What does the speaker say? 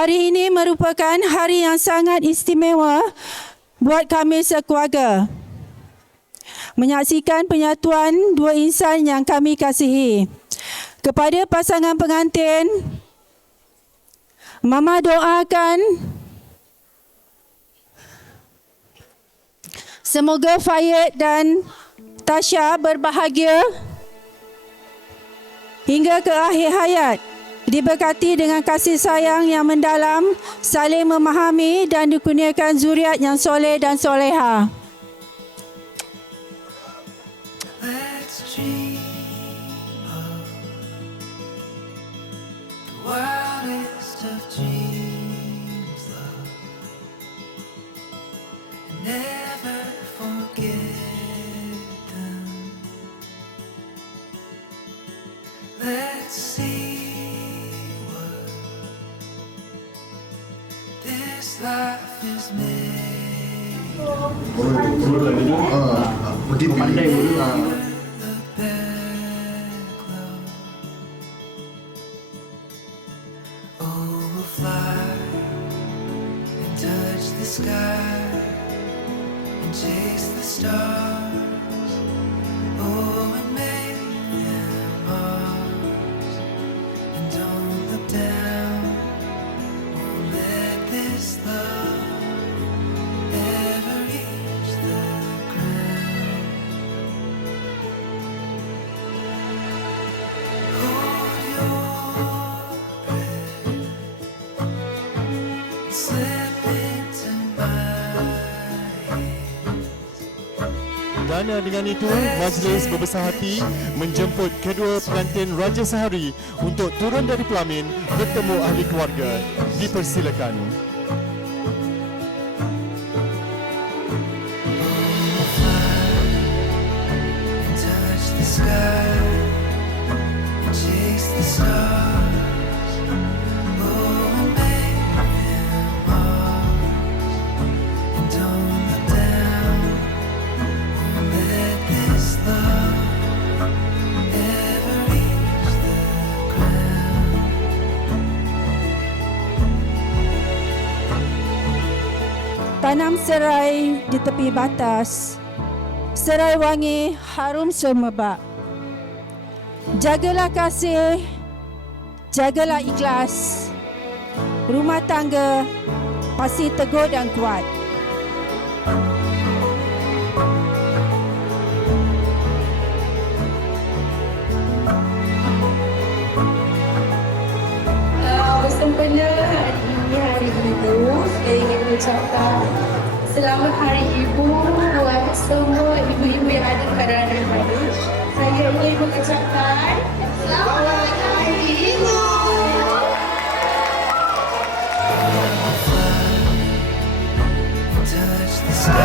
Hari ini merupakan hari yang sangat istimewa buat kami sekeluarga. Menyaksikan penyatuan dua insan yang kami kasihi. Kepada pasangan pengantin, Mama doakan semoga Fayed dan Tasha berbahagia hingga ke akhir hayat. Diberkati dengan kasih sayang yang mendalam, saling memahami dan dikurniakan zuriat yang soleh dan soleha. And touch the sky and chase the stars. Eh, dengan itu, majlis berbesar hati menjemput kedua pengantin Raja Sehari untuk turun dari pelamin bertemu ahli keluarga. Dipersilakan. touch the sky chase the stars. Tanam serai di tepi batas. Serai wangi harum semerbak. Jagalah kasih, jagalah ikhlas. Rumah tangga pasti teguh dan kuat. Uh, pagi hari Ibu, saya ingin mengucapkan selamat hari ibu buat semua ibu-ibu yang ada pada hari ini. Saya ingin mengucapkan selamat hari ibu. Touch the sky.